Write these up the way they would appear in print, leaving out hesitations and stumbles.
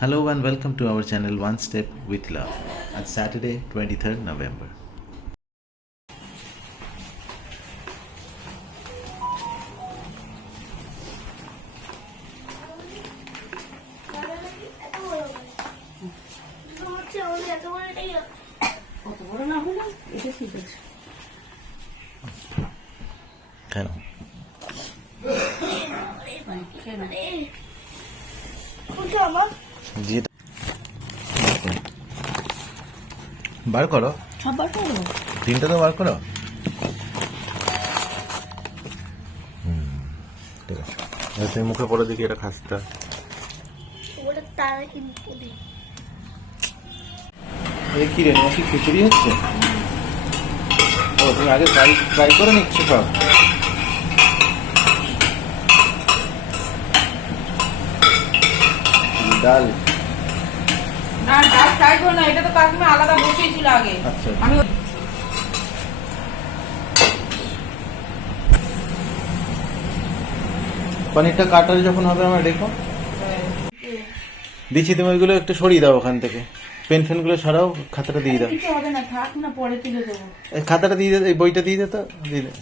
Hello and welcome to our channel One Step with Love on Saturday 23rd November. কেন বার করো, তিনটা তো বার করো। ঠিক আছে, তুমি মুখে পড়ে দেখি এটা খাসটা। কি রে, কি খিচুড়ি হচ্ছে? ও, তুমি আগে ফ্রাই করে নিচ্ছ সব? ডাল না, ডাল ফ্রাই করো না, এটা তো কাকিমা আলাদা বসিয়েছিল আগে। আচ্ছা, আমি পনিরটা কাটার যখন হবে আমার দেখো দিচ্ছি। তুমি ওইগুলো একটু সরিয়ে দাও ওখান থেকে, পেন গুলো সরাও, খাতাটা দিয়ে দাও। কিছু হবে না, থাক না, পরে তুলে দেবো। এই খাতাটা দিয়ে দে, এই বইটা দিয়ে দে তো, দিয়ে দে।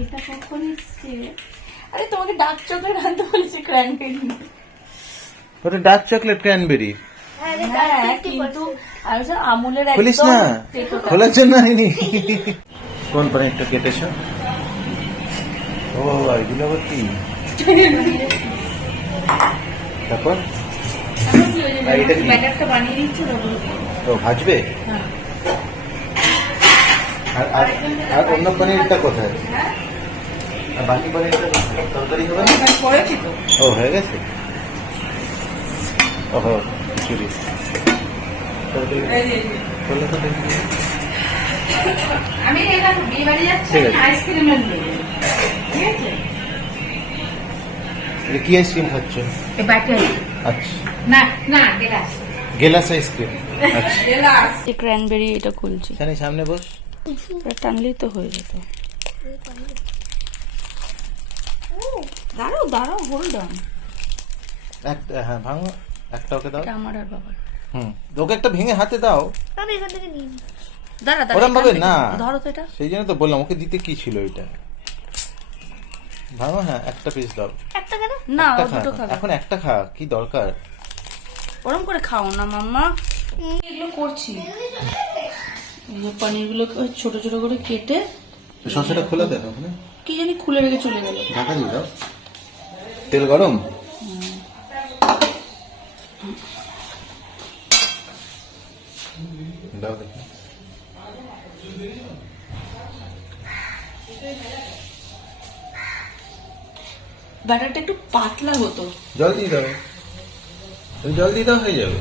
এটা কখন এসছে? আরে তোমাকে ডার্ক চকলেট আনতে বলেছি, ক্র্যানবেরি। ওটা ডার্ক চকলেট ক্র্যানবেরি। হ্যাঁ, কিন্তু আমি তো আমুলের খুলিস একদম না, তেতোটা। খোলার জন্য হয়নি। কোন পনিরটা কেটেছো? ও, এগুলো আবার কি? তারপর এখন কি হয়েছে? আর এটা কি? ব্যাটারটা বানিয়ে দিচ্ছ না বলো? ও, ভাজবে? হ্যাঁ। আর অন্য পনিরটা কোথায়? আর বাকি পনিরটা তরকারি হবে না? আমি করেছি তো। ও, হয়ে গেছে। ওহো, খিচুড়ি তরকারি এই যে, এই যে। করলে তো দেখি। আমি এটা বিয়ে বাড়ি যাচ্ছি, ঠিক আছে। আইসক্রিম আনবো, ঠিক আছে? এটা কি আইসক্রিম খাচ্ছ? এই ব্যাটারি আচ্ছা, না না গেলাস গেলাস আইসক্রিম। আচ্ছা, গেলাস। এই ক্র্যানবেরি এটা খুলছি, জানি, সামনে বস। এটা টানলেই তো হয়ে যেত। দাঁড়াও দাঁড়াও, হোল্ড অন। একটা, হ্যাঁ ভাঙো, একটা ওকে দাও। এটা আমার আর বাবার। ওকে একটা ভেঙে হাতে দাও। আমি এখান থেকে নিয়ে নিই। দাঁড়া ওরম ভাবে না, ধরো তো এটা। সেই জন্য তো বললাম ওকে দিতে কি ছিল এটা। ভাঙো, হ্যাঁ একটা পিস দাও। একটা কেন? না, ও একটা খা, দুটো খাবে। এখন একটা খা, কি দরকার? ওরম করে খাও না মাম্মা। এগুলো করছি, এই যে পনির গুলো ছোট ছোট করে কেটে, শসাটা খোলা দেন ওখানে, কি জানি খুলে রেখে চলে গেল। ঢাকা দিয়ে দাও। তেল গরম? দাও দেখি। ব্যাটারটা একটু পাতলা হতো। জল দিয়ে দাও, তুমি জল দিয়ে দাও, হয়ে যাবে।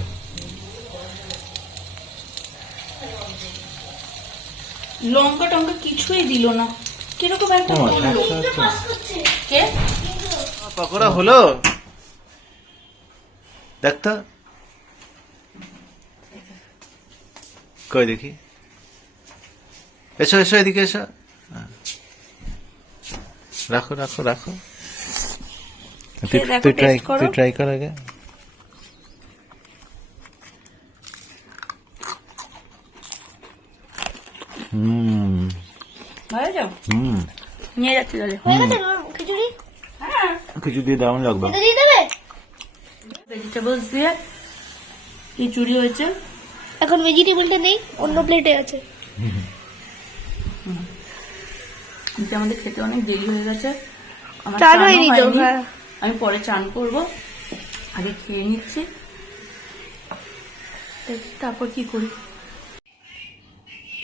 লঙ্কা টঙ্কা কিছুই দিল না, কিরকম একটা ও, করলো। আচ্ছা, আচ্ছা। কে? পকোড়া হলো? দেখ তো, কই দেখি। এসো এসো, এদিকে এসো। হ্যাঁ। রাখো রাখো রাখো। খেয়ে দেখো, তুই taste করো। ট্রাই কর আগে। হয়ে যাও, নিয়ে যাচ্ছি তাহলে। হয়ে গেছে খিচুড়ি? হ্যাঁ, কিছু দিয়ে দারুণ লাগবে। এটা দিয়ে দেবে? ভেজিটেবলস দিয়ে খিচুড়ি হয়েছে। এখন ভেজিটেবলটা নেই, অন্য প্লেটে আছে। কিন্তু আমাদের খেতে অনেক দেরি হয়ে গেছে, আমার চান চানও হয়নি তো, হয়নি। হ্যাঁ। আমি পরে চান করব, আগে খেয়ে নিচ্ছি, দেখি তারপর কি করি।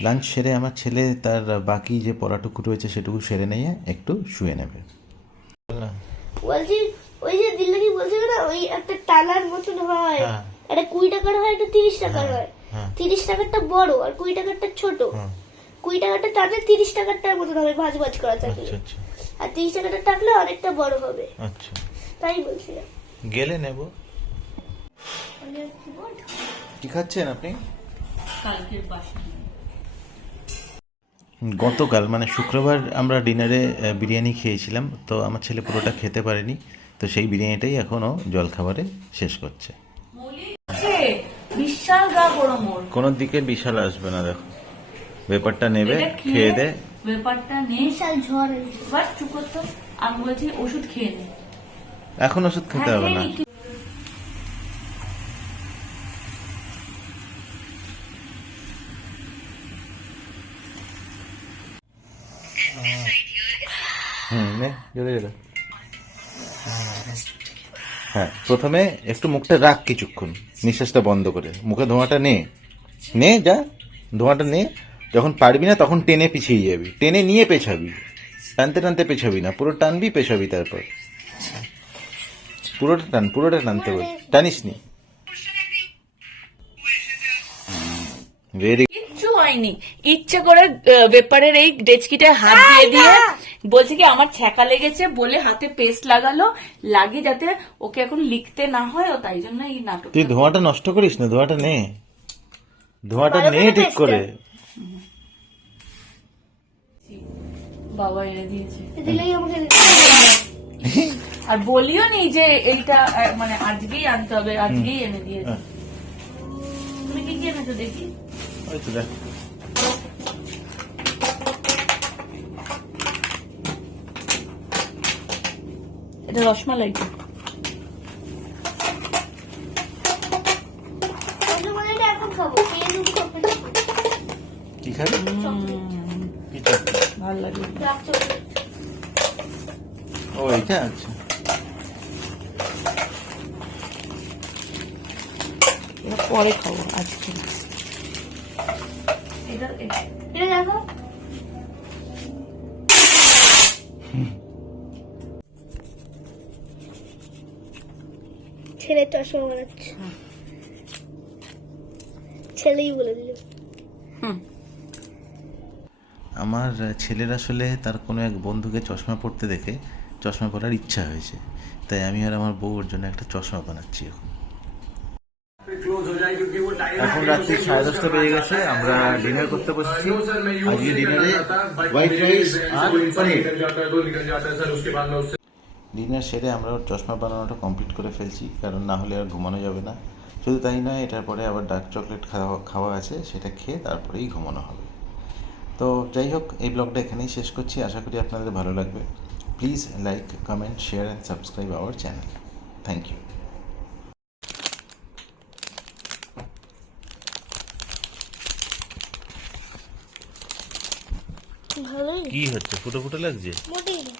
লাঞ্চ সেরে আমার ছেলে তার বাকি যে পড়াটুকু রয়েছে সেটুকু সেরে নিয়ে একটু শুয়ে নেবে। বলছি, ওই যে দিল্লি বলছিল না, ওই একটা টালার মতন হয়, হ্যাঁ। একটা 20 টাকার হয়, একটা 30 টাকার হয়। হ্যাঁ। 30 টাকারটা বড় আর 20 টাকারটা ছোট। 20 টাকারটা টানলে 30 টাকারটার মতন হবে, ভাজ ভাজ করা থাকলে। আচ্ছা আচ্ছা আর 30 টাকাটা টাকলে অনেকটা বড় হবে, আচ্ছা, তাই বলছিলাম। গেলে নেব। কি খাচ্ছেন আপনি? কালকের বাসি। গতকাল মানে শুক্রবার আমরা ডিনারে বিরিয়ানি খেয়েছিলাম, তো আমার ছেলে পুরোটা খেতে পারেনি, তো সেই বিরিয়ানিটাই এখনও জলখাবারে শেষ করছে। বিশাল গা গরম ওর। কোনো দিকে বিশাল আসবে না, দেখো ব্যাপারটা নেবে, এটা খেয়ে দে। ব্যাপারটা নেই, বিশাল ঝড় হয়েছে। বাস চুপ করতো। আমি বলছি ওষুধ খেয়ে নে। এখন ওষুধ খেতে হ্যাঁ, হবে খেয়ে না। নি। নে জোরে জোরে। হ্যাঁ, প্রথমে একটু মুখটা রাখ কিছুক্ষণ, নিঃশ্বাসটা বন্ধ করে, মুখে ধোঁয়াটা নে, নে যা, ধোঁয়াটা নে। যখন পারবি না তখন টেনে পিছিয়ে যাবি, টেনে নিয়ে পেছাবি, টানতে টানতে পেছাবি না, পুরো টানবি পেছাবি, তারপর পুরোটা টান, পুরোটা টানতে হবে, টানিস নি। ভেরি কিচ্ছু হয়নি, ইচ্ছে করে ব্যাপারের এই ডেচকিটা হাত দিয়ে দিয়ে বলছে কি আমার ছ্যাঁকা লেগেছে বলে হাতে পেস্ট লাগালো, লাগিয়ে যাতে ওকে এখন লিখতে না হয়, ও তাই জন্য এই নাটক। তুই ধোঁয়াটা নষ্ট করিস না, ধোঁয়াটা নে, ধোঁয়াটা নে ঠিক করে। বাবা এনে দিয়েছে, দিলেই আমাকে আর বলিও নি যে এইটা মানে আজকেই আনতে হবে, আজকেই এনে দিয়েছে। তুমি কি কি এনেছো দেখি? ওই তো দেখ, এটা রসমালাই তো। রসমালাইটা এখন খাবো, খেয়ে নেবো তখন। কি খাবি? কি চাচ্ছিস? ভালো লাগে। রাখ চকলেট। ও এটা আচ্ছা, এটা পরে খাবো, আজকে না। এটা এটা দেখো। ছেলে চশমা বানাচ্ছে, ছেলেই বলে দিল। আমার ছেলের আসলে তার কোনো এক বন্ধুকে চশমা পরতে দেখে চশমা পরার ইচ্ছা হয়েছে, তাই আমি আর আমার বউ ওর জন্য একটা চশমা বানাচ্ছি। এখন রাত্রি 10:30 বেজে গেছে, আমরা ডিনার করতে বসেছি। আজকে ডিনারে হোয়াইট রাইস আর পনির। ডিনার সেরে আমরা ওর চশমা বানানোটা কমপ্লিট করে ফেলছি, কারণ না হলে আর ঘুমানো যাবে না। শুধু তাই নয়, এটার পরে আবার ডার্ক চকলেট খাওয়া আছে, সেটা খেয়ে তারপরেই ঘুমানো হবে। তো যাই হোক, এই ব্লগটা এখানেই শেষ করছি, আশা করি আপনাদের ভালো লাগবে। Please like, comment, share and subscribe our channel. Thank you. ভালোই কি হচ্ছে, ফুটো ফুটো লাগছে? মোটেই না।